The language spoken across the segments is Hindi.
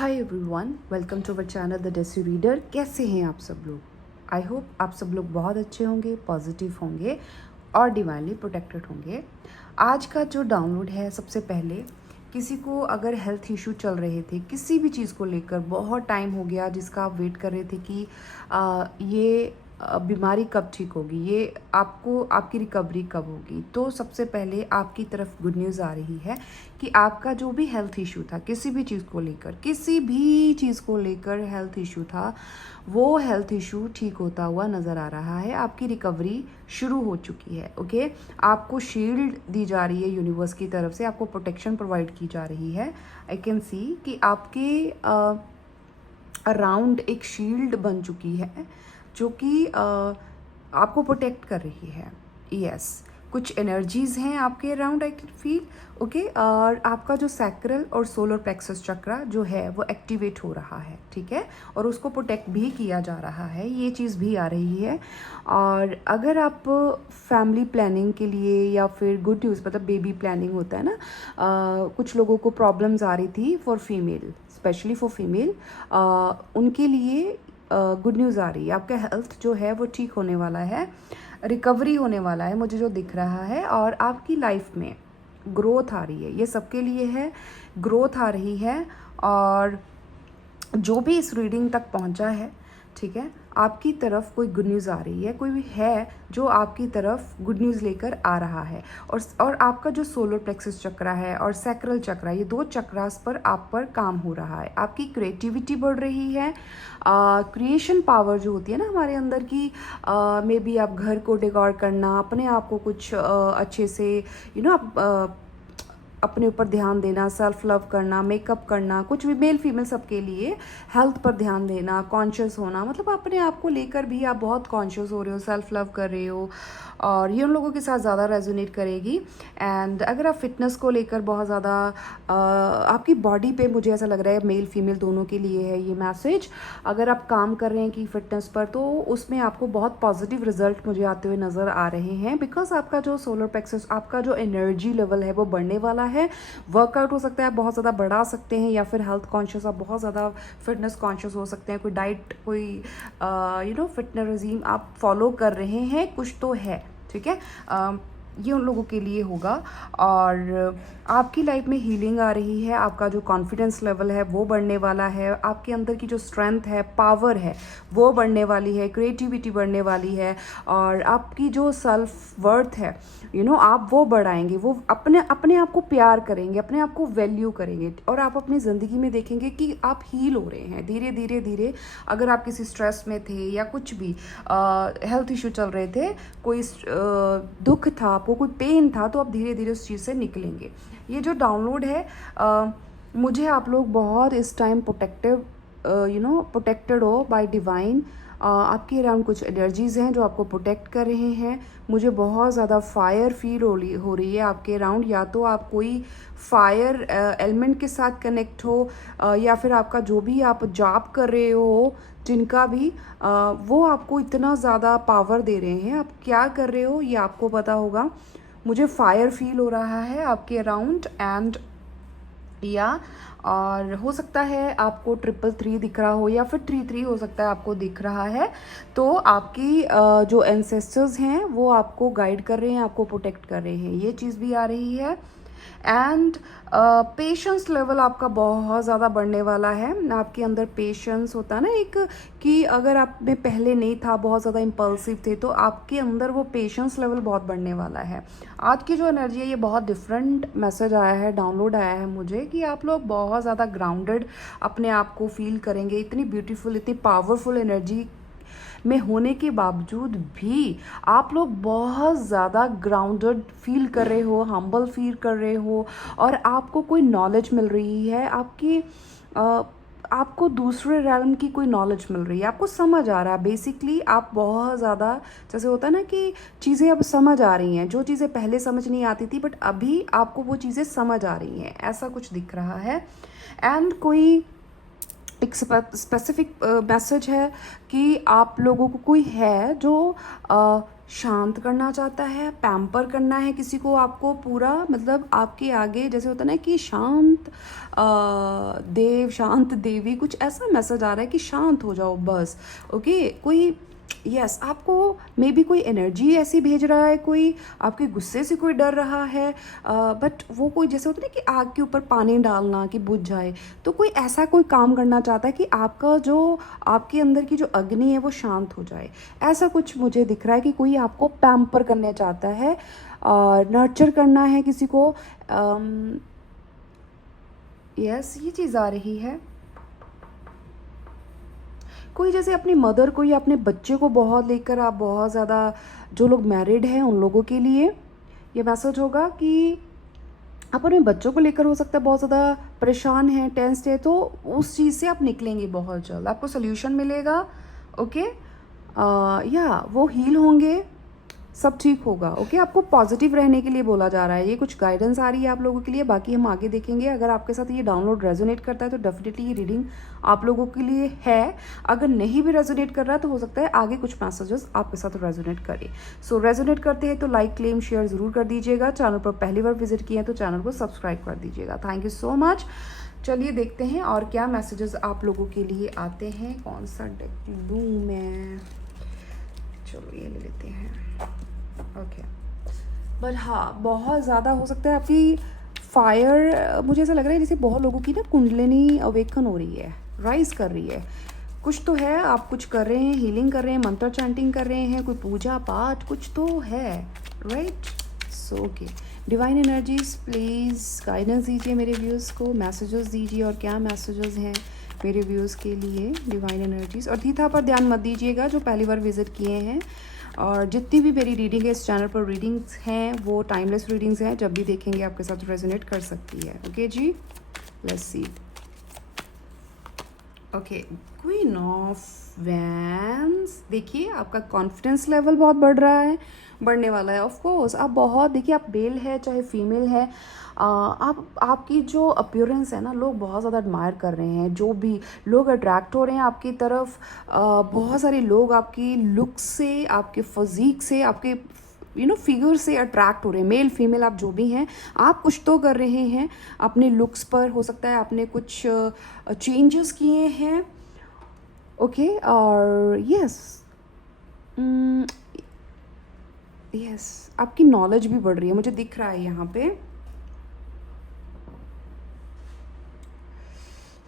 Hi everyone, welcome to our channel the Desi reader. कैसे हैं आप सब लोग? आई होप आप सब लोग बहुत अच्छे होंगे, पॉजिटिव होंगे और डिवाइनली प्रोटेक्टेड होंगे। आज का जो डाउनलोड है, सबसे पहले किसी को अगर हेल्थ इशू चल रहे थे किसी भी चीज़ को लेकर, बहुत टाइम हो गया जिसका आप वेट कर रहे थे कि ये बीमारी कब ठीक होगी, ये आपको आपकी रिकवरी कब होगी, तो सबसे पहले आपकी तरफ गुड न्यूज़ आ रही है कि आपका जो भी हेल्थ इशू था, किसी भी चीज़ को लेकर हेल्थ इशू था, वो हेल्थ इशू ठीक होता हुआ नज़र आ रहा है। आपकी रिकवरी शुरू हो चुकी है। ओके, आपको शील्ड दी जा रही है यूनिवर्स की तरफ से, आपको प्रोटेक्शन प्रोवाइड की जा रही है। आई कैन सी कि आपके अराउंड एक शील्ड बन चुकी है जो कि आपको प्रोटेक्ट कर रही है। यस, कुछ एनर्जीज हैं आपके around, I can feel. Okay, और आपका जो सैक्रल और सोलर प्लेक्सस चक्रा जो है वो एक्टिवेट हो रहा है, ठीक है, और उसको प्रोटेक्ट भी किया जा रहा है, ये चीज़ भी आ रही है। और अगर आप फैमिली प्लानिंग के लिए या फिर गुड न्यूज़, मतलब बेबी प्लानिंग होता है ना, कुछ लोगों को प्रॉब्लम्स आ रही थी for female, specially for female, उनके लिए गुड न्यूज़ आ रही है। आपका हेल्थ जो है वो ठीक होने वाला है, रिकवरी होने वाला है, मुझे जो दिख रहा है। और आपकी लाइफ में ग्रोथ आ रही है, ये सबके लिए है, ग्रोथ आ रही है। और जो भी इस रीडिंग तक पहुंचा है, ठीक है, आपकी तरफ कोई गुड न्यूज़ आ रही है, कोई भी है जो आपकी तरफ गुड न्यूज़ लेकर आ रहा है। और आपका जो सोलर प्लेक्सस चक्रा है और सैक्रल चक्रा, ये दो चक्रास पर आप पर काम हो रहा है। आपकी क्रिएटिविटी बढ़ रही है, क्रिएशन पावर जो होती है ना हमारे अंदर की, मे बी आप घर को डेकोर करना, अपने आप को कुछ अच्छे से आप अपने ऊपर ध्यान देना, सेल्फ लव करना, मेकअप करना, कुछ भी, मेल फीमेल सबके लिए, हेल्थ पर ध्यान देना, कॉन्शियस होना, मतलब अपने आप को लेकर भी आप बहुत कॉन्शियस हो रहे हो, सेल्फ लव कर रहे हो, और ये उन लोगों के साथ ज़्यादा रेजोनेट करेगी। एंड अगर आप फिटनेस को लेकर बहुत ज़्यादा आपकी बॉडी पे, मुझे ऐसा लग रहा है मेल फीमेल दोनों के लिए है ये मैसेज। अगर आप काम कर रहे हैं कि फिटनेस पर, तो उसमें आपको बहुत पॉजिटिव रिजल्ट मुझे आते हुए नज़र आ रहे हैं, बिकॉज आपका जो सोलर प्लेक्सस, आपका जो एनर्जी लेवल है वो बढ़ने वाला है। वर्कआउट हो सकता है, बहुत ज़्यादा बढ़ा सकते हैं, या फिर हेल्थ कॉन्शियस, आप बहुत ज़्यादा फिटनेस कॉन्शियस हो सकते हैं, कोई डाइट, कोई फिटनेस रिजीम आप फॉलो कर रहे हैं, कुछ तो है, ठीक है। ये उन लोगों के लिए होगा। और आपकी लाइफ में हीलिंग आ रही है, आपका जो कॉन्फिडेंस लेवल है वो बढ़ने वाला है, आपके अंदर की जो स्ट्रेंथ है, पावर है, वो बढ़ने वाली है, क्रिएटिविटी बढ़ने वाली है, और आपकी जो सेल्फ वर्थ है, आप वो बढ़ाएंगे, वो अपने आप को प्यार करेंगे, अपने आप को वैल्यू करेंगे, और आप अपनी ज़िंदगी में देखेंगे कि आप हील हो रहे हैं धीरे धीरे धीरे। अगर आप किसी स्ट्रेस में थे या कुछ भी हेल्थ इशू चल रहे थे, कोई दुख था, आपको कोई पेन था, तो आप धीरे धीरे उस चीज़ से निकलेंगे। ये जो डाउनलोड है, मुझे आप लोग बहुत इस टाइम प्रोटेक्टेड हो बाय डिवाइन। आपके अराउंड कुछ एनर्जीज़ हैं जो आपको प्रोटेक्ट कर रहे हैं। मुझे बहुत ज़्यादा फायर फील हो रही है आपके अराउंड, या तो आप कोई फायर एलिमेंट के साथ कनेक्ट हो, या फिर आपका जो भी आप जॉब कर रहे हो, जिनका भी वो आपको इतना ज़्यादा पावर दे रहे हैं। आप क्या कर रहे हो ये आपको पता होगा। मुझे फायर फील हो रहा है आपके अराउंड, एंड और हो सकता है आपको 333 दिख रहा हो, या फिर 33 हो सकता है आपको दिख रहा है। तो आपकी जो एंसेस्टर्स हैं वो आपको गाइड कर रहे हैं, आपको प्रोटेक्ट कर रहे हैं, ये चीज़ भी आ रही है। एंड पेशेंस लेवल आपका बहुत ज़्यादा बढ़ने वाला है। आपके अंदर पेशेंस होता है ना एक, कि अगर आप में पहले नहीं था, बहुत ज़्यादा इम्पल्सिव थे, तो आपके अंदर वो पेशेंस लेवल बहुत बढ़ने वाला है। आज की जो एनर्जी है, ये बहुत डिफरेंट मैसेज आया है, डाउनलोड आया है मुझे, कि आप लोग बहुत ज़्यादा ग्राउंडेड अपने आप को फील करेंगे। इतनी ब्यूटीफुल, इतनी पावरफुल एनर्जी में होने के बावजूद भी आप लोग बहुत ज़्यादा ग्राउंडेड फील कर रहे हो, हम्बल फील कर रहे हो, और आपको कोई नॉलेज मिल रही है, आपको दूसरे रैलम की कोई नॉलेज मिल रही है, आपको समझ आ रहा है। बेसिकली आप बहुत ज़्यादा, जैसे होता है ना कि चीज़ें अब समझ आ रही हैं, जो चीज़ें पहले समझ नहीं आती थी, बट अभी आपको वो चीज़ें समझ आ रही हैं, ऐसा कुछ दिख रहा है। एंड कोई एक स्पेसिफिक मैसेज है कि आप लोगों को कोई है जो शांत करना चाहता है, पैम्पर करना है किसी को, आपको पूरा मतलब आपके आगे जैसे होता है ना कि शांत देव, शांत देवी, कुछ ऐसा मैसेज आ रहा है कि शांत हो जाओ बस। ओके, कोई यस आपको मे बी कोई एनर्जी ऐसी भेज रहा है, कोई आपके गुस्से से कोई डर रहा है, बट वो कोई जैसे होता है ना कि आग के ऊपर पानी डालना कि बुझ जाए, तो कोई ऐसा कोई काम करना चाहता है कि आपका जो आपके अंदर की जो अग्नि है वो शांत हो जाए। ऐसा कुछ मुझे दिख रहा है कि कोई आपको पैम्पर करना चाहता है और नर्चर करना है किसी को। यस ये चीज़ आ रही है। कोई जैसे अपनी मदर को या अपने बच्चे को बहुत लेकर आप बहुत ज़्यादा, जो लोग मैरिड हैं उन लोगों के लिए ये मैसेज होगा कि आप अपने बच्चों को लेकर हो सकता है बहुत ज़्यादा परेशान हैं, टेंस्ड है, तो उस चीज़ से आप निकलेंगे बहुत जल्द, आपको सोल्यूशन मिलेगा। ओके, या वो हील होंगे, सब ठीक होगा। ओके, आपको पॉजिटिव रहने के लिए बोला जा रहा है, ये कुछ गाइडेंस आ रही है आप लोगों के लिए, बाकी हम आगे देखेंगे। अगर आपके साथ ये डाउनलोड रेजोनेट करता है तो डेफिनेटली ये रीडिंग आप लोगों के लिए है। अगर नहीं भी रेजोनेट कर रहा तो हो सकता है आगे कुछ मैसेजेस आपके साथ रेजोनेट करे। सो रेजोनेट करते हैं तो लाइक, क्लेम, शेयर ज़रूर कर दीजिएगा। चैनल पर पहली बार विजिट किए हैं तो चैनल को सब्सक्राइब कर दीजिएगा। Thank you so much. चलिए देखते हैं और क्या मैसेजेस आप लोगों के लिए आते हैं। कौन सा डेक लूँ मैं? चलो ये ले लेते हैं। ओके, बट हाँ बहुत ज़्यादा हो सकता है आपकी फायर, मुझे ऐसा लग रहा है जैसे बहुत लोगों की ना कुंडलिनी अवेकन हो रही है, राइज कर रही है। कुछ तो है, आप कुछ कर रहे हैं, हीलिंग कर रहे हैं, मंत्र चैंटिंग कर रहे हैं, कोई पूजा पाठ कुछ तो है, right? So okay, divine energies please guidance दीजिए मेरे व्यूज़ को, मैसेजेस दीजिए। और क्या मैसेजेस हैं मेरे व्यूज़ के लिए डिवाइन एनर्जीज? और थीथा पर ध्यान मत दीजिएगा जो पहली बार विजिट किए हैं। और जितनी भी मेरी रीडिंग है इस चैनल पर रीडिंग्स हैं वो टाइमलेस रीडिंग्स हैं, जब भी देखेंगे आपके साथ रेजोनेट कर सकती है। ओके जी, let's see. Okay, queen of wands, देखिए आपका कॉन्फिडेंस लेवल बहुत बढ़ रहा है, बढ़ने वाला है। ऑफ कोर्स आप बहुत, देखिए आप मेल है चाहे फीमेल है, आपकी जो अपीयरेंस है ना लोग बहुत ज़्यादा एडमायर कर रहे हैं, जो भी लोग अट्रैक्ट हो रहे हैं आपकी तरफ। बहुत सारे लोग आपकी लुक से, आपके फिजिक से, आपके फिगर से अट्रैक्ट हो रहे हैं, मेल फीमेल आप जो भी हैं। आप कुछ तो कर रहे हैं अपने लुक्स पर, हो सकता है आपने कुछ चेंजेस किए हैं। ओके, और यस यस आपकी नॉलेज भी बढ़ रही है, मुझे दिख रहा है यहाँ पे।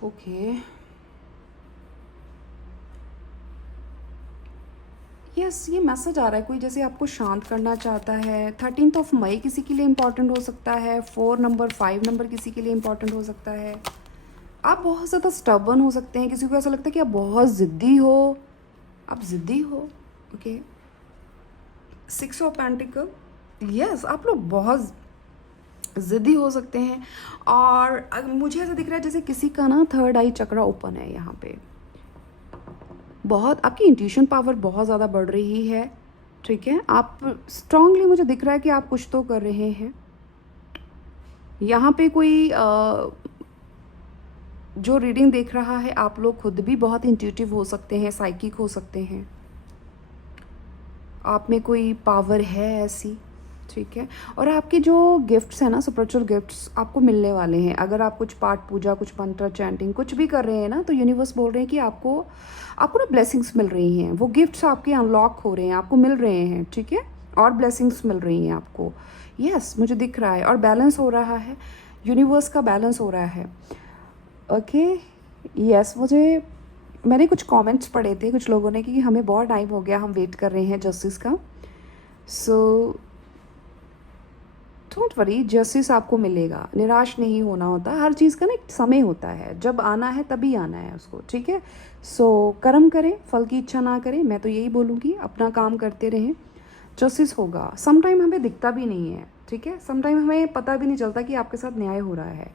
ओके, यस ये मैसेज आ रहा है कोई जैसे आपको शांत करना चाहता है। 13 मई किसी के लिए इम्पॉर्टेंट हो सकता है, 4 नंबर, 5 नंबर किसी के लिए इम्पॉर्टेंट हो सकता है। आप बहुत ज़्यादा स्टबर्न हो सकते हैं, किसी को ऐसा लगता है कि आप बहुत ज़िद्दी हो, आप ज़िद्दी हो। ओके, 6 ऑफ पेंटिकल, यस आप लोग बहुत ज़िद्दी हो सकते हैं। और मुझे ऐसा दिख रहा है जैसे किसी का ना थर्ड आई चक्रा ओपन है यहाँ पे, बहुत आपकी इंट्यूशन पावर बहुत ज़्यादा बढ़ रही है। ठीक है, आप स्ट्रांगली, मुझे दिख रहा है कि आप कुछ तो कर रहे हैं यहाँ पे। कोई जो रीडिंग देख रहा है, आप लोग खुद भी बहुत इंट्यूटिव हो सकते हैं, साइकिक हो सकते हैं, आप में कोई पावर है ऐसी। ठीक है, और आपके जो गिफ्ट्स हैं ना, स्पिरिचुअल गिफ्ट्स आपको मिलने वाले हैं। अगर आप कुछ पाठ पूजा, कुछ मंत्र चैंटिंग कुछ भी कर रहे हैं ना, तो यूनिवर्स बोल रहे हैं कि आपको ना ब्लेसिंग्स मिल रही हैं, वो गिफ्ट्स आपके अनलॉक हो रहे हैं, आपको मिल रहे हैं। ठीक है, और ब्लेसिंग्स मिल रही हैं आपको। यस मुझे दिख रहा है, और बैलेंस हो रहा है, यूनिवर्स का बैलेंस हो रहा है। ओके, यस मैंने कुछ कमेंट्स पढ़े थे कुछ लोगों ने कि हमें बहुत टाइम हो गया, हम वेट कर रहे हैं जस्टिस का। सो डोंट वरी, जस्टिस आपको मिलेगा, निराश नहीं होना होता। हर चीज़ का ना एक समय होता है, जब आना है तभी आना है उसको। ठीक है, सो कर्म करें, फल की इच्छा ना करें, मैं तो यही बोलूँगी, अपना काम करते रहें, जस्टिस होगा। समटाइम हमें दिखता भी नहीं है, ठीक है, समटाइम हमें पता भी नहीं चलता कि आपके साथ न्याय हो रहा है।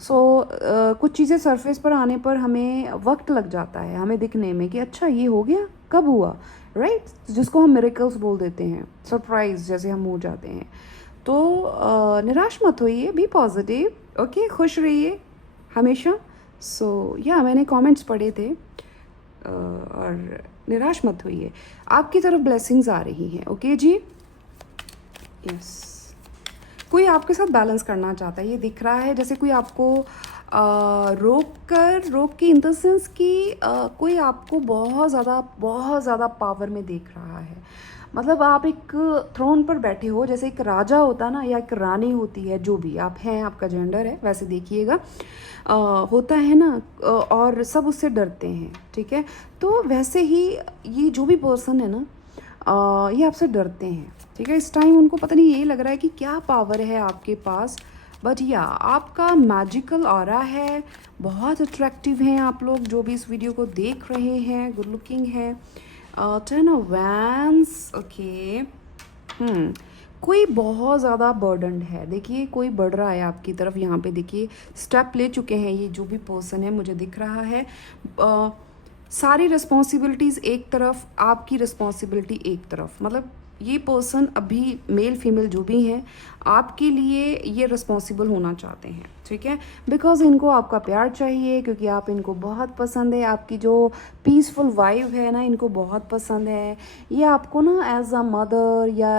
कुछ चीज़ें सरफेस पर आने पर हमें वक्त लग जाता है, हमें दिखने में कि अच्छा ये हो गया, कब हुआ, राइट? जिसको हम मिरेकल्स बोल देते हैं, सरप्राइज जैसे हम हो जाते हैं। तो निराश मत होइए, बी पॉजिटिव। ओके, खुश रहिए हमेशा। मैंने कमेंट्स पढ़े थे, और निराश मत होइए, आपकी तरफ ब्लेसिंग्स आ रही हैं। ओके जी, यस। कोई आपके साथ बैलेंस करना चाहता है, ये दिख रहा है, जैसे कोई आपको रोक के इन द सेंस कि कोई आपको बहुत ज़्यादा पावर में देख रहा है। मतलब आप एक थ्रोन पर बैठे हो, जैसे एक राजा होता ना या एक रानी होती है, जो भी आप हैं, आपका जेंडर है वैसे देखिएगा, होता है ना, और सब उससे डरते हैं, ठीक है। तो वैसे ही ये जो भी पर्सन है ना, ये आपसे डरते हैं, ठीक है। इस टाइम उनको पता नहीं, ये लग रहा है कि क्या पावर है आपके पास, बट या आपका मैजिकल ऑरा है, बहुत अट्रैक्टिव हैं आप लोग जो भी इस वीडियो को देख रहे हैं, गुड लुकिंग है। 10 ऑफ वैंड्स, ओके। कोई बहुत ज़्यादा बर्डनड है, देखिए कोई बढ़ रहा है आपकी तरफ, यहाँ पे देखिए स्टेप ले चुके हैं ये जो भी पर्सन है, मुझे दिख रहा है। सारी रिस्पॉन्सिबिलिटीज़ एक तरफ, आपकी रिस्पॉन्सिबिलिटी एक तरफ, मतलब ये पर्सन अभी मेल फीमेल जो भी हैं आपके लिए ये रिस्पॉन्सिबल होना चाहते हैं, ठीक है। बिकॉज इनको आपका प्यार चाहिए, क्योंकि आप इनको बहुत पसंद है, आपकी जो पीसफुल वाइब है ना, इनको बहुत पसंद है। ये आपको ना एज अ मदर या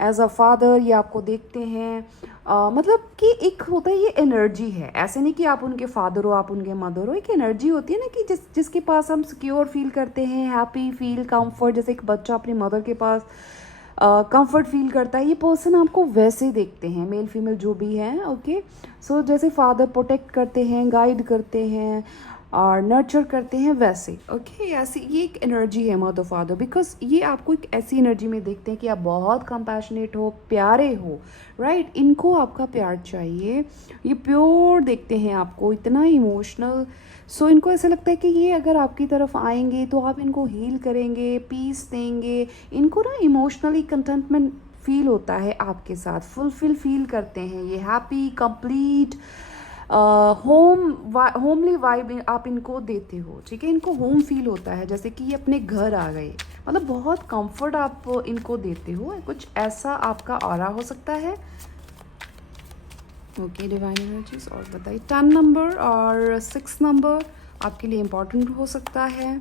एज अ फादर ये आपको देखते हैं। मतलब कि एक होता है, ये एनर्जी है, ऐसे नहीं कि आप उनके फादर हो, आप उनके मदर हो, एक एनर्जी होती है ना कि जिसके पास हम सिक्योर फील करते हैं, हैप्पी फील, कंफर्ट, जैसे एक बच्चा अपनी मदर के पास कंफर्ट फील करता है, ये पर्सन आपको वैसे देखते हैं, मेल फीमेल जो भी हैं, ओके। सो जैसे फादर प्रोटेक्ट करते हैं, गाइड करते हैं और नर्चर करते हैं, वैसे ओके, ऐसी ये एक एनर्जी है मदर फादर। बिकॉज ये आपको एक ऐसी एनर्जी में देखते हैं कि आप बहुत कंपैशनेट हो, प्यारे हो, राइट। इनको आपका प्यार चाहिए, ये प्योर देखते हैं आपको, इतना इमोशनल। सो इनको ऐसा लगता है कि ये अगर आपकी तरफ आएंगे तो आप इनको हील करेंगे, पीस देंगे। इनको ना इमोशनली कंटेंटमेंट फील होता है आपके साथ, फुलफिल फील करते हैं, ये हैप्पी कंप्लीट होमली वाइब आप इनको देते हो, ठीक है। इनको होम फील होता है, जैसे कि ये अपने घर आ गए, मतलब बहुत कंफर्ट आप इनको देते हो, कुछ ऐसा आपका ऑरा हो सकता है। ओके डिवाइन एनर्जीज, और बताइए 10 नंबर और 6 नंबर आपके लिए इम्पॉर्टेंट हो सकता है।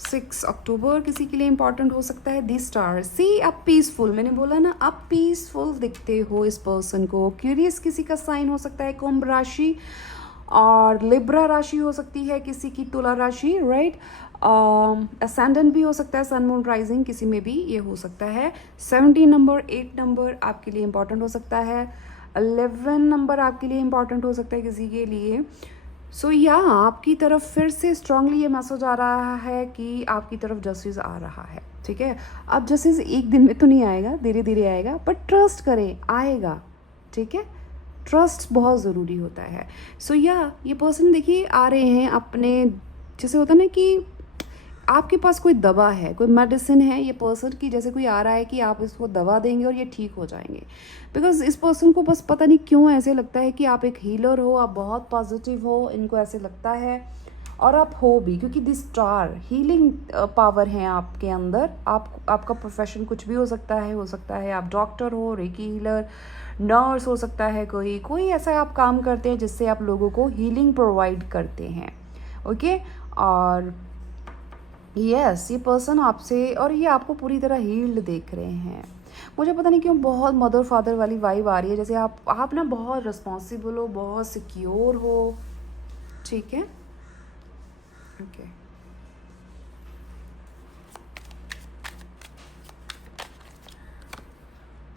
6 अक्टूबर किसी के लिए इम्पॉर्टेंट हो सकता है। दी स्टार, सी आप पीसफुल, मैंने बोला ना आप पीसफुल दिखते हो इस पर्सन को। क्यूरियस किसी का साइन हो सकता है, कुंभ राशि, और लिब्रा राशि हो सकती है किसी की, तुला राशि, राइट। असेंडेंट भी हो सकता है, सन मून राइजिंग किसी में भी ये हो सकता है। 17 नंबर, 8 नंबर आपके लिए इम्पॉर्टेंट हो सकता है। 11 नंबर आपके लिए इम्पॉर्टेंट हो सकता है किसी के लिए। सो यहाँ आपकी तरफ फिर से स्ट्रांगली ये मैसेज आ रहा है कि आपकी तरफ जस्टिस आ रहा है, ठीक है। अब जस्टिस एक दिन में तो नहीं आएगा, धीरे धीरे आएगा, बट ट्रस्ट करें, आएगा, ठीक है। ट्रस्ट बहुत ज़रूरी होता है। सो ये पर्सन देखिए आ रहे हैं अपने, जैसे होता ना कि आपके पास कोई दवा है, कोई मेडिसिन है ये पर्सन की, जैसे कोई आ रहा है कि आप इसको दवा देंगे और ये ठीक हो जाएंगे। बिकॉज इस पर्सन को बस पता नहीं क्यों ऐसे लगता है कि आप एक हीलर हो, आप बहुत पॉजिटिव हो, इनको ऐसे लगता है, और आप हो भी, क्योंकि दिस स्टार हीलिंग पावर है आपके अंदर। आपका प्रोफेशन कुछ भी हो सकता है आप डॉक्टर हो, रेकी हीलर, नर्स हो सकता है, कोई ऐसा आप काम करते हैं जिससे आप लोगों को हीलिंग प्रोवाइड करते हैं, ओके। और यस ये पर्सन आपसे, और ये आपको पूरी तरह हील्ड देख रहे हैं। मुझे पता नहीं क्यों बहुत मदर फादर वाली वाइब आ रही है, जैसे आप ना बहुत रिस्पॉन्सिबल हो, बहुत सिक्योर हो, ठीक है, ओके।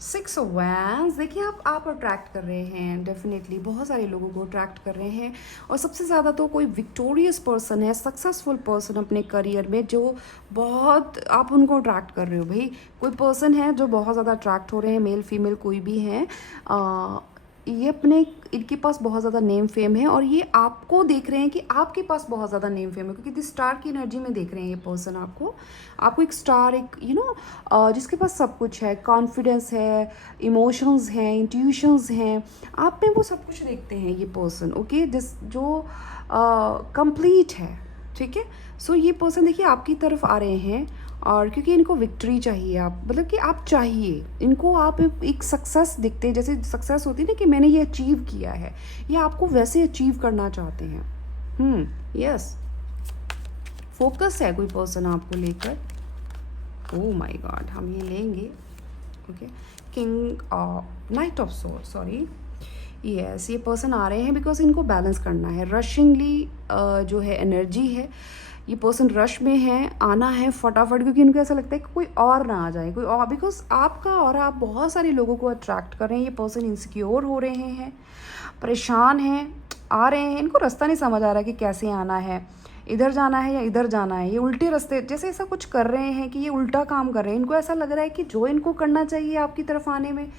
6 ऑफ वैंड्स, देखिए आप अट्रैक्ट कर रहे हैं, डेफिनेटली बहुत सारे लोगों को अट्रैक्ट कर रहे हैं, और सबसे ज़्यादा तो कोई विक्टोरियस पर्सन है, सक्सेसफुल पर्सन अपने करियर में, जो बहुत आप उनको अट्रैक्ट कर रहे हो। भाई कोई पर्सन है जो बहुत ज़्यादा अट्रैक्ट हो रहे हैं, मेल फीमेल कोई भी हैं, ये इनके पास बहुत ज़्यादा नेम फेम है, और ये आपको देख रहे हैं कि आपके पास बहुत ज़्यादा नेम फेम है, क्योंकि दिस स्टार की एनर्जी में देख रहे हैं ये पर्सन आपको एक स्टार, एक जिसके पास सब कुछ है, कॉन्फिडेंस है, इमोशंस हैं, इंट्यूशंस हैं, आप में वो सब कुछ देखते हैं ये पर्सन, ओके, जो कंप्लीट है, ठीक है। सो ये पर्सन देखिए आपकी तरफ आ रहे हैं, और क्योंकि इनको विक्ट्री चाहिए, आप मतलब कि आप चाहिए इनको, आप एक सक्सेस दिखते हैं, जैसे सक्सेस होती है ना कि मैंने ये अचीव किया है, ये आपको वैसे अचीव करना चाहते हैं। यस फोकस है कोई पर्सन आपको लेकर। ओह माय गॉड, हम ये लेंगे। Okay, king night of sword, sorry, yes, ये पर्सन आ रहे हैं बिकॉज इनको बैलेंस करना है। रशिंगली जो है एनर्जी है, ये पर्सन रश में है, आना है फटाफट, क्योंकि इनको ऐसा लगता है कि कोई और ना आ जाए, कोई और, बिकॉज आपका और आप बहुत सारे लोगों को अट्रैक्ट कर रहे हैं। ये पर्सन इनसिक्योर हो रहे हैं, परेशान हैं, आ रहे हैं, इनको रास्ता नहीं समझ आ रहा कि कैसे आना है, इधर जाना है या इधर जाना है। ये उल्टे रास्ते जैसे ऐसा कुछ कर रहे हैं कि ये उल्टा काम कर रहे हैं। इनको ऐसा लग रहा है कि जो इनको करना चाहिए आपकी तरफ आने में,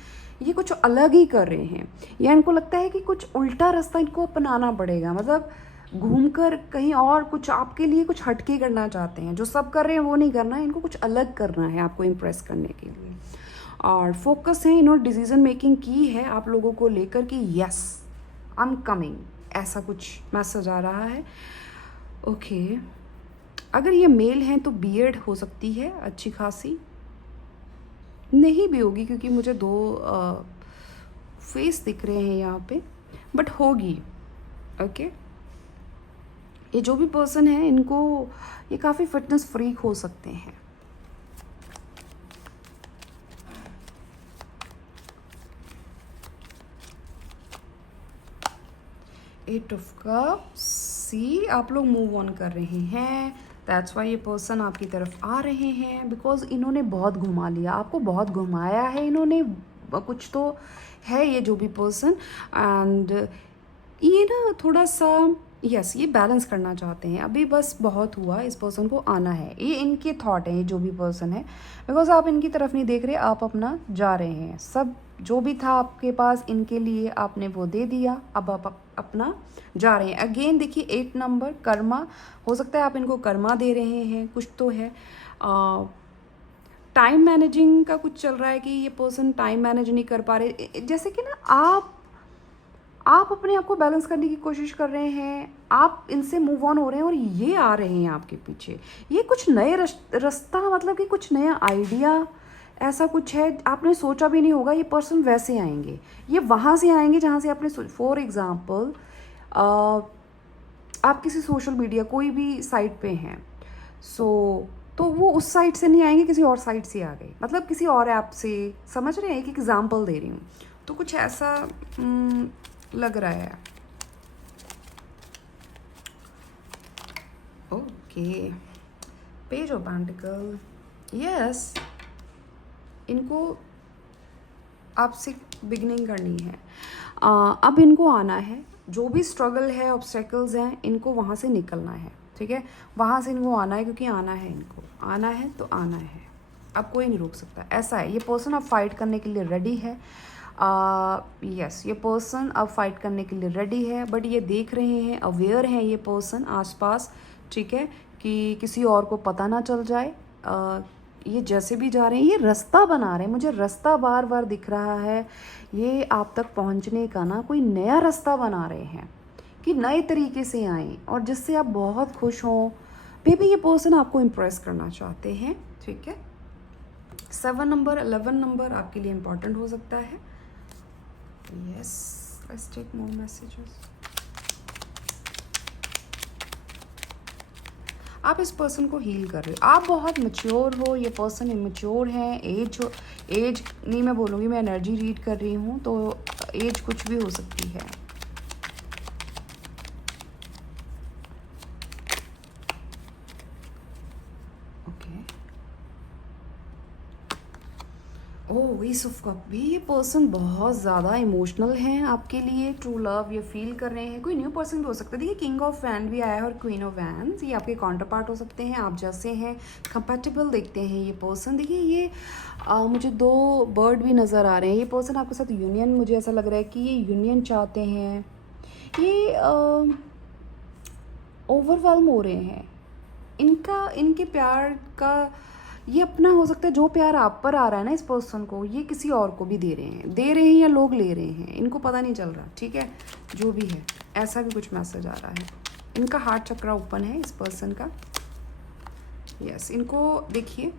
ये कुछ अलग ही कर रहे हैं, या इनको लगता है कि कुछ उल्टा रास्ता इनको अपनाना पड़ेगा, मतलब घूमकर कहीं और कुछ आपके लिए कुछ हटके करना चाहते हैं। जो सब कर रहे हैं वो नहीं करना है, इनको कुछ अलग करना है आपको इम्प्रेस करने के लिए। और फोकस है, इन्होंने डिसीजन मेकिंग की है आप लोगों को लेकर कि यस आई एम कमिंग, ऐसा कुछ मैसेज आ रहा है। ओके, अगर ये मेल हैं तो बियर्ड हो सकती है अच्छी खासी, नहीं भी होगी क्योंकि मुझे 2 फेस दिख रहे हैं यहाँ पे, बट होगी। ओके, ये जो भी पर्सन है इनको, ये काफ़ी फिटनेस फ्रीक हो सकते हैं। एट ऑफ कप्स, सी आप लोग मूव ऑन कर रहे हैं, दैट्स वाई ये पर्सन आपकी तरफ आ रहे हैं, बिकॉज इन्होंने बहुत घुमा लिया, आपको बहुत घुमाया है इन्होंने, कुछ तो है ये जो भी पर्सन। एंड ये ना थोड़ा सा यस ये बैलेंस करना चाहते हैं अभी, बस बहुत हुआ, इस पर्सन को आना है, ये इनके थॉट हैं, ये जो भी पर्सन है, बिकॉज आप इनकी तरफ नहीं देख रहे, आप अपना जा रहे हैं, सब जो भी था आपके पास इनके लिए आपने वो दे दिया, अब आप अपना जा रहे हैं। अगेन देखिए 8 नंबर कर्मा, हो सकता है आप इनको कर्मा दे रहे हैं, कुछ तो है। टाइम मैनेजिंग का कुछ चल रहा है कि ये पर्सन टाइम मैनेज नहीं कर पा रहे, जैसे कि ना आप अपने आप को बैलेंस करने की कोशिश कर रहे हैं, आप इनसे मूव ऑन हो रहे हैं और ये आ रहे हैं आपके पीछे। ये कुछ नए रास्ता, मतलब कि कुछ नया आइडिया, ऐसा कुछ है आपने सोचा भी नहीं होगा। ये पर्सन वैसे आएंगे, ये वहाँ से आएंगे जहाँ से आपने, फॉर एग्ज़ाम्पल आप किसी सोशल मीडिया कोई भी साइट पे हैं, तो वो उस साइट से नहीं आएंगे, किसी और साइट से आ गए, मतलब किसी और ऐप से, समझ रहे हैं, एक एग्जांपल दे रही हूँ, तो कुछ ऐसा लग रहा है। Okay, page of pentacle, yes, इनको आपसे बिगनिंग करनी है। अब इनको आना है, जो भी स्ट्रगल है, ऑब्स्टेकल्स हैं, इनको वहाँ से निकलना है, ठीक है, वहाँ से इनको आना है, क्योंकि आना है, इनको आना है तो आना है, अब कोई नहीं रोक सकता, ऐसा है। ये पर्सन अब फाइट करने के लिए रेडी है, यस ये पर्सन अब फाइट करने के लिए रेडी है, बट ये देख रहे हैं, अवेयर हैं ये पर्सन आसपास, ठीक है, कि किसी और को पता ना चल जाए। ये जैसे भी जा रहे हैं, ये रास्ता बना रहे हैं, मुझे रास्ता बार बार दिख रहा है, ये आप तक पहुंचने का ना कोई नया रास्ता बना रहे हैं कि नए तरीके से आएँ और जिससे आप बहुत खुश हों। मे बी ये पर्सन आपको इम्प्रेस करना चाहते हैं, ठीक है। 7 नंबर 11 नंबर आपके लिए इम्पॉर्टेंट हो सकता है। Yes, let's take more messages. आप इस पर्सन को हील कर रहे हो, आप बहुत मैच्योर हो, ये पर्सन इमेच्योर है, एज नहीं मैं बोलूँगी, मैं एनर्जी रीड कर रही हूँ, तो एज कुछ भी हो सकती है। ओह, एस ऑफ कप भी, ये पर्सन बहुत ज़्यादा इमोशनल हैं आपके लिए, ट्रू लव ये फील कर रहे हैं, कोई न्यू पर्सन भी हो सकता है। देखिए किंग ऑफ वैंड भी आया है और क्वीन ऑफ वैंड्स, ये आपके काउंटर पार्ट हो सकते हैं, आप जैसे हैं, कंपैटिबल देखते हैं ये पर्सन। देखिए ये मुझे 2 बर्ड भी नज़र आ रहे हैं, ये पर्सन आपके साथ यूनियन, मुझे ऐसा लग रहा है कि ये यूनियन चाहते हैं, ये ओवरवेलम हो रहे हैं, इनके प्यार का ये अपना हो सकता है, जो प्यार आप पर आ रहा है ना इस पर्सन को, ये किसी और को भी दे रहे हैं या लोग ले रहे हैं, इनको पता नहीं चल रहा, ठीक है, जो भी है, ऐसा भी कुछ मैसेज आ रहा है। इनका हार्ट चक्रा ओपन है इस पर्सन का, यस। इनको देखिए,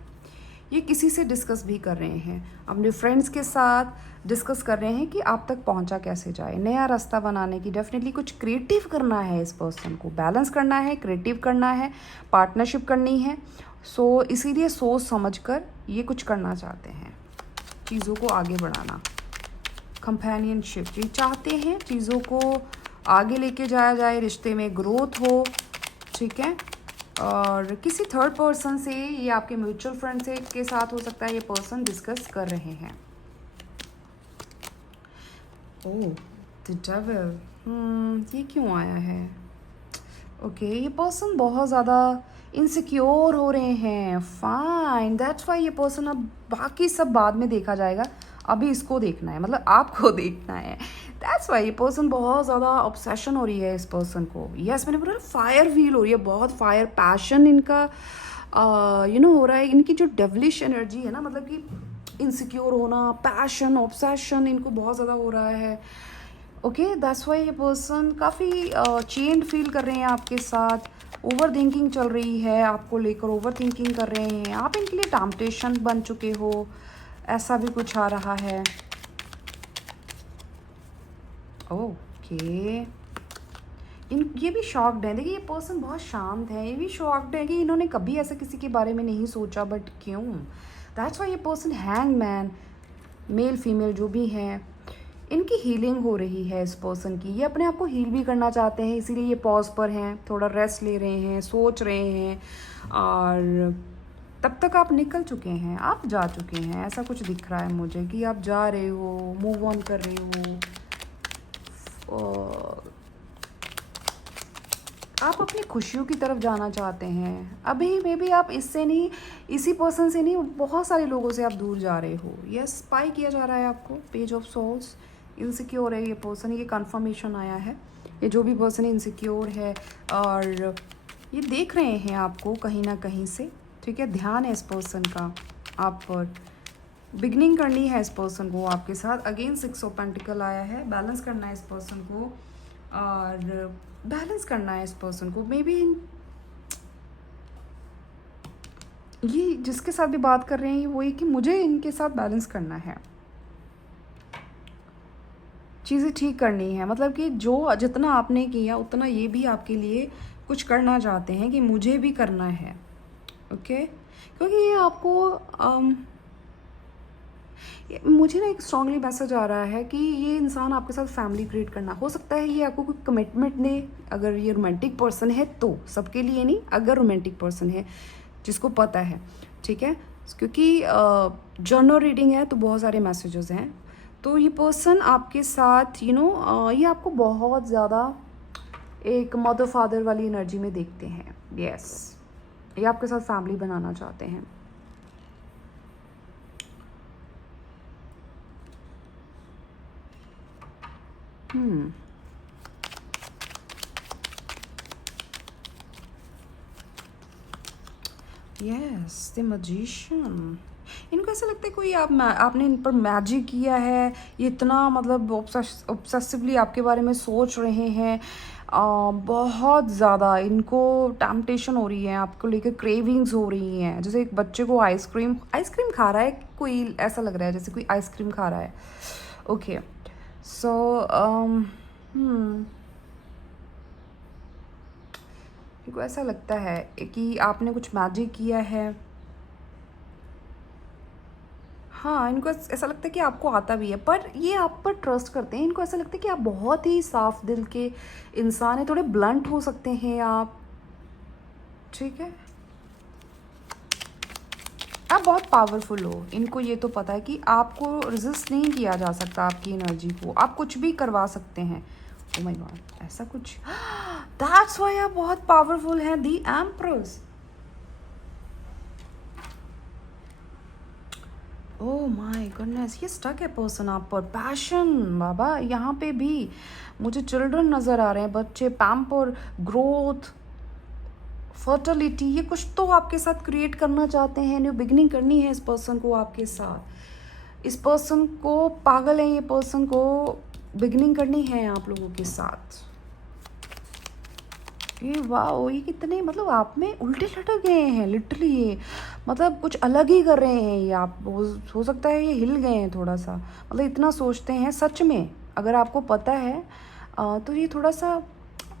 ये किसी से डिस्कस भी कर रहे हैं, अपने फ्रेंड्स के साथ डिस्कस कर रहे हैं कि आप तक पहुंचा कैसे जाए, नया रास्ता बनाने की। डेफिनेटली कुछ क्रिएटिव करना है इस पर्सन को, बैलेंस करना है, क्रिएटिव करना है, पार्टनरशिप करनी है। सो इसीलिए सोच समझ कर ये कुछ करना चाहते हैं, चीज़ों को आगे बढ़ाना, कंपेनियनशिप। ये चाहते हैं चीज़ों को आगे लेके जाया जाए, रिश्ते में ग्रोथ हो, ठीक है। और किसी थर्ड पर्सन से, ये आपके म्यूचुअल फ्रेंड से के साथ हो सकता है, ये पर्सन डिस्कस कर रहे हैं। ओह द डेविल, ये क्यों आया है? ओके, ये पर्सन बहुत ज़्यादा इनसिक्योर हो रहे हैं। फाइन, दैट्स वाई ये पर्सन, अब बाकी सब बाद में देखा जाएगा, अभी इसको देखना है, मतलब आपको देखना है। दैट्स वाई ये पर्सन बहुत ज़्यादा ऑब्सेशन हो रही है इस पर्सन को। यस, मैंने बोला फायर फील हो रही है, बहुत फायर पैशन इनका हो रहा है। इनकी जो डेविलिश एनर्जी है ना, मतलब कि इनसिक्योर होना, पैशन, ऑब्सेशन इनको बहुत ज़्यादा हो रहा है। ओके, दैट्स वाई ये पर्सन काफ़ी चेंड फील कर रहे हैं आपके साथ। ओवर थिंकिंग चल रही है आपको लेकर, ओवर थिंकिंग कर रहे हैं, आप इनके लिए टेम्पटेशन बन चुके हो, ऐसा भी कुछ आ रहा है। ओके, ये भी शॉक्ड है। देखिए, ये पर्सन बहुत शांत है, ये भी शॉक्ड है कि इन्होंने कभी ऐसा किसी के बारे में नहीं सोचा, बट क्यों? दैट्स वाई ये पर्सन, हैंगमैन, मेल फीमेल जो भी हैं, इनकी हीलिंग हो रही है इस पर्सन की। ये अपने आप को हील भी करना चाहते हैं, इसीलिए ये पॉज पर हैं, थोड़ा रेस्ट ले रहे हैं, सोच रहे हैं। और तब तक आप निकल चुके हैं, आप जा चुके हैं, ऐसा कुछ दिख रहा है मुझे कि आप जा रहे हो, मूव ऑन कर रहे हो। आप अपनी खुशियों की तरफ जाना चाहते हैं। अभी मे बी आप इससे नहीं, इसी पर्सन से नहीं, बहुत सारे लोगों से आप दूर जा रहे हो। यस, स्पाई किया जा रहा है आपको। पेज ऑफ सोल्स, इनसिक्योर है ये पर्सन, ये कंफर्मेशन आया है। ये जो भी पर्सन इनसिक्योर है और ये देख रहे हैं आपको कहीं ना कहीं से, ठीक है। ध्यान है इस पर्सन का आप पर, बिगनिंग करनी है इस पर्सन को आपके साथ। अगेन 6 ऑफ पेंटिकल आया है, बैलेंस करना है इस पर्सन को, और बैलेंस करना है इस पर्सन को। मे बी ये जिसके साथ भी बात कर रहे हैं वो ये कि मुझे इनके साथ बैलेंस करना है, चीज़ें ठीक करनी है। मतलब कि जो जितना आपने किया उतना ये भी आपके लिए कुछ करना चाहते हैं कि मुझे भी करना है। ओके, क्योंकि ये आपको मुझे ना एक स्ट्रांगली मैसेज आ रहा है कि ये इंसान आपके साथ फैमिली क्रिएट करना, हो सकता है ये आपको कोई कमिटमेंट दे। अगर ये रोमांटिक पर्सन है तो, सबके लिए नहीं, अगर रोमांटिक पर्सन है जिसको पता है, ठीक है। क्योंकि जर्नल रीडिंग है तो बहुत सारे मैसेजेस हैं। तो ये पर्सन आपके साथ ये आपको बहुत ज़्यादा एक मदर फादर वाली एनर्जी में देखते हैं। यस, ये आपके साथ फैमिली बनाना चाहते हैं। Yes, the magician. इनको ऐसा लगता है कोई आपने इन पर मैजिक किया है। ये इतना मतलब ऑब्सेसिवली आपके बारे में सोच रहे हैं। बहुत ज़्यादा इनको टेम्पटेशन हो रही है, आपको लेकर क्रेविंग्स हो रही हैं। जैसे एक बच्चे को आइसक्रीम खा रहा है कोई, ऐसा लग रहा है जैसे कोई आइसक्रीम खा रहा है। ओके, सो इनको ऐसा लगता है कि आपने कुछ मैजिक किया है। हाँ, इनको ऐसा लगता है कि आपको आता भी है, पर ये आप पर ट्रस्ट करते हैं। इनको ऐसा लगता है कि आप बहुत ही साफ दिल के इंसान हैं, थोड़े ब्लंट हो सकते हैं आप, ठीक है। आप बहुत पावरफुल हो, इनको ये तो पता है कि आपको रेजिस्ट नहीं किया जा सकता, आपकी एनर्जी को आप कुछ भी करवा सकते हैं। ओह माय गॉड, ऐसा कुछ, दैट्स व्हाई आप बहुत पावरफुल हैं। The empress, oh my goodness, ये स्टक है पर्सन आप पर। पैशन बाबा, यहाँ पे भी मुझे चिल्ड्रन नज़र आ रहे हैं, बच्चे, पैम्पर, ग्रोथ, फर्टिलिटी, ये कुछ तो आपके साथ क्रिएट करना चाहते हैं। न्यू बिगनिंग करनी है इस पर्सन को आपके साथ। इस पर्सन को पागल है, ये पर्सन को बिगनिंग करनी है आप लोगों के साथ। ये वाह, ये कितने मतलब आप में उल्टे लटक गए हैं लिटरली। ये मतलब कुछ अलग ही कर रहे हैं ये आप। हो सकता है ये हिल गए हैं थोड़ा सा, मतलब इतना सोचते हैं सच में। अगर आपको पता है तो ये थोड़ा सा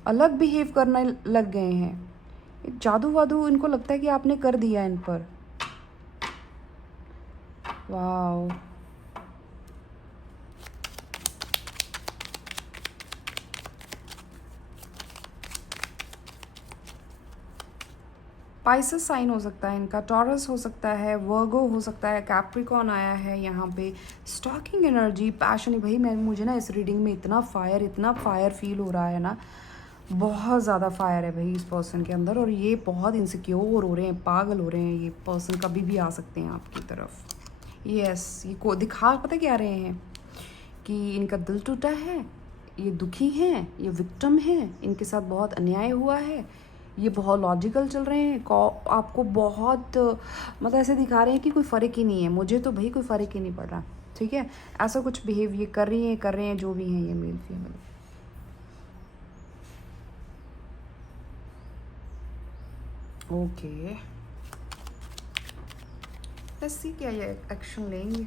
अलग बिहेव करने लग गए हैं। ये जादू वादू इनको लगता है कि आपने कर दिया इन पर। वाह, पाइसेस साइन हो सकता है इनका, टॉरस हो सकता है, वर्गो हो सकता है, कैप्रिकॉन आया है यहाँ पे। Stalking energy, passion. भाई मैं मुझे ना इस रीडिंग में इतना फायर फील हो रहा है ना, बहुत ज़्यादा फायर है भाई इस पर्सन के अंदर। और ये बहुत इनसिक्योर हो रहे हैं, पागल हो रहे हैं। ये पर्सन कभी भी आ सकते हैं आपकी तरफ। यस, ये को दिखा पता क्या रहे हैं कि इनका दिल टूटा है, ये दुखी हैं, ये विक्टिम हैं, इनके साथ बहुत अन्याय हुआ है। ये बहुत लॉजिकल चल रहे हैं, आपको बहुत मतलब ऐसे दिखा रहे हैं कि कोई फ़र्क ही नहीं है, मुझे तो भाई कोई फ़र्क ही नहीं पड़ रहा। ठीक है, ऐसा कुछ बिहेव ये कर रही हैं जो भी हैं ये male female. Okay, let's see क्या ये एक्शन लेंगे।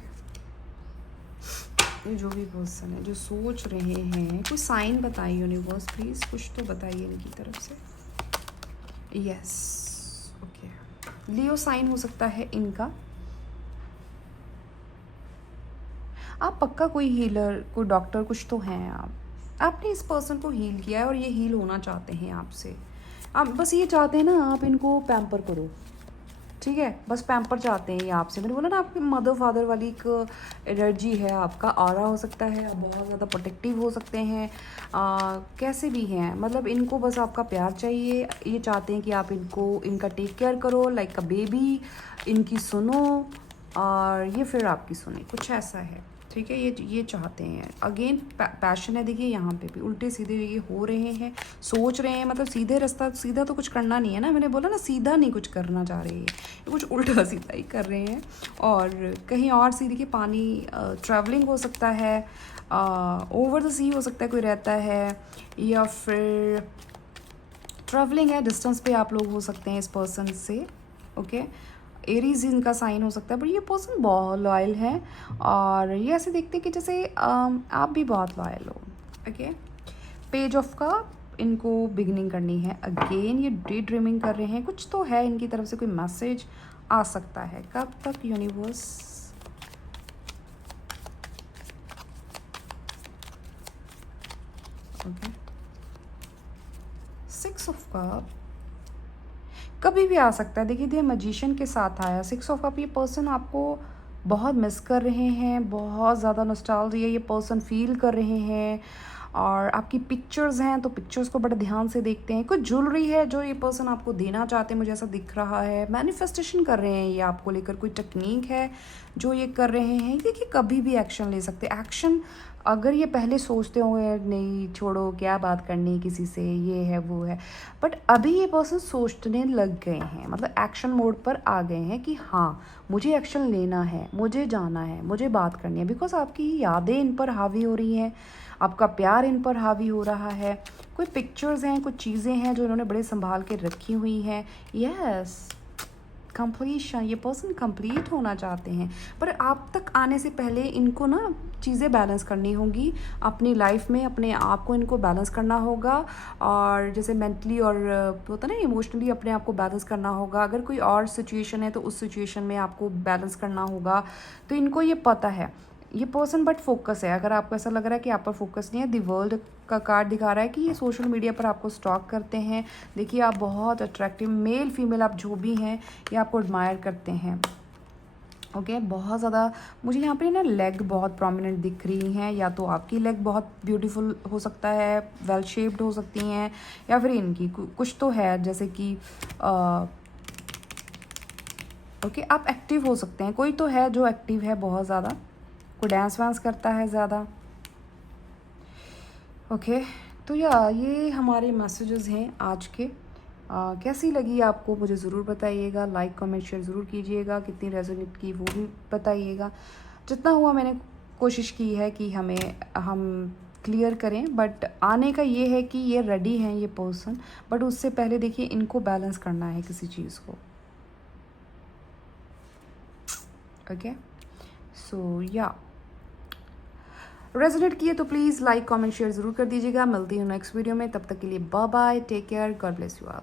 ये जो भी पर्सन है जो सोच रहे हैं, कोई साइन बताइए यूनिवर्स प्लीज़, कुछ तो बताइए इनकी तरफ से। यस, ओके, लियो साइन हो सकता है इनका। आप पक्का कोई हीलर, कोई डॉक्टर कुछ तो हैं आप। आपने इस पर्सन को हील किया है और ये हील होना चाहते हैं आपसे। आप बस ये चाहते हैं ना आप इनको पैम्पर करो। ठीक है, बस पैम्पर चाहते हैं ये आपसे। मैंने बोला ना आपके मदर फादर वाली एक एनर्जी है, आपका ऑरा हो सकता है, आप बहुत ज़्यादा प्रोटेक्टिव हो सकते हैं। कैसे भी हैं, मतलब इनको बस आपका प्यार चाहिए। ये चाहते हैं कि आप इनका टेक केयर करो लाइक अ बेबी, इनकी सुनो और ये फिर आपकी सुने, कुछ ऐसा है। ठीक है, ये चाहते हैं। अगेन पैशन है, देखिए यहाँ पे भी उल्टे सीधे ये हो रहे हैं, सोच रहे हैं। मतलब सीधा तो कुछ करना नहीं है ना, मैंने बोला ना सीधा नहीं कुछ करना चाह रहे हैं, ये कुछ उल्टा सीधा ही कर रहे हैं। और कहीं और सी देखिए पानी, ट्रैवलिंग हो सकता है, ओवर द सी हो सकता है कोई रहता है, या फिर ट्रैवलिंग है, डिस्टेंस पे आप लोग हो सकते हैं इस पर्सन से। ओके, एरीज इनका साइन हो सकता है, पर ये पर्सन बहुत लॉयल है। और ये ऐसे देखते हैं कि जैसे आप भी बहुत लॉयल हो। ओके, पेज ऑफ का इनको बिगनिंग करनी है। अगेन ये डे ड्रीमिंग कर रहे हैं, कुछ तो है इनकी तरफ से, कोई मैसेज आ सकता है। कब तक यूनिवर्स? ओके, 6 ऑफ कप कभी भी आ सकता है। देखिए ये मैजिशियन के साथ आया 6 ऑफ कप। ये पर्सन आपको बहुत मिस कर रहे हैं, बहुत ज़्यादा नॉस्टैल्जिया ये पर्सन फील कर रहे हैं। और आपकी पिक्चर्स हैं तो पिक्चर्स को बड़े ध्यान से देखते हैं। कुछ ज्वेलरी है जो ये पर्सन आपको देना चाहते हैं, मुझे ऐसा दिख रहा है। मैनिफेस्टेशन कर रहे हैं ये आपको लेकर, कोई टेक्निक है जो ये कर रहे हैं। देखिए कभी भी एक्शन ले सकते हैं। एक्शन अगर ये पहले सोचते होंगे नहीं छोड़ो क्या बात करनी किसी से, ये है वो है, बट अभी ये पर्सन सोचने लग गए हैं, मतलब एक्शन मोड पर आ गए हैं कि हाँ मुझे एक्शन लेना है, मुझे जाना है, मुझे बात करनी है। बिकॉज आपकी यादें इन पर हावी हो रही हैं, आपका प्यार इन पर हावी हो रहा है। कोई पिक्चर्स हैं, कुछ चीज़ें हैं जो इन्होंने बड़े संभाल के रखी हुई हैं। यस, कंप्लीशन, ये पर्सन कंप्लीट होना चाहते हैं, पर आप तक आने से पहले इनको ना चीज़ें बैलेंस करनी होंगी अपनी लाइफ में। अपने आप को इनको बैलेंस करना होगा, और जैसे मेंटली और होता है ना इमोशनली अपने आप को बैलेंस करना होगा। अगर कोई और सिचुएशन है तो उस सिचुएशन में आपको बैलेंस करना होगा। तो इनको ये पता है ये पर्सन, बट फोकस है। अगर आपको ऐसा लग रहा है कि आप पर फोकस नहीं है, दी वर्ल्ड का कार्ड दिखा रहा है कि ये सोशल मीडिया पर आपको स्टॉक करते हैं। देखिए आप बहुत अट्रैक्टिव, मेल फीमेल आप जो भी हैं ये आपको एडमायर करते हैं। ओके, बहुत ज़्यादा मुझे यहाँ पे ना लेग बहुत प्रोमिनेंट दिख रही हैं। या तो आपकी लेग बहुत ब्यूटीफुल हो सकता है, वेल शेप्ड हो सकती हैं, या फिर इनकी कुछ तो है जैसे कि ओके आप एक्टिव हो सकते हैं। कोई तो है जो एक्टिव है बहुत ज़्यादा, कोई डांस वांस करता है ज़्यादा। ओके, तो ये हमारे मैसेजेस हैं आज के। कैसी लगी आपको मुझे ज़रूर बताइएगा। लाइक कमेंट शेयर ज़रूर कीजिएगा। कितनी रेजोनेट की वो भी बताइएगा। जितना हुआ मैंने कोशिश की है कि हम क्लियर करें, बट आने का ये है कि ये रेडी हैं ये पर्सन, बट उससे पहले देखिए इनको बैलेंस करना है किसी चीज़ को। ओके, सो या रेजोनेट किए तो प्लीज़ लाइक कमेंट शेयर ज़रूर कर दीजिएगा। मिलती हूँ नेक्स्ट वीडियो में, तब तक के लिए bye bye, take care, god bless you all.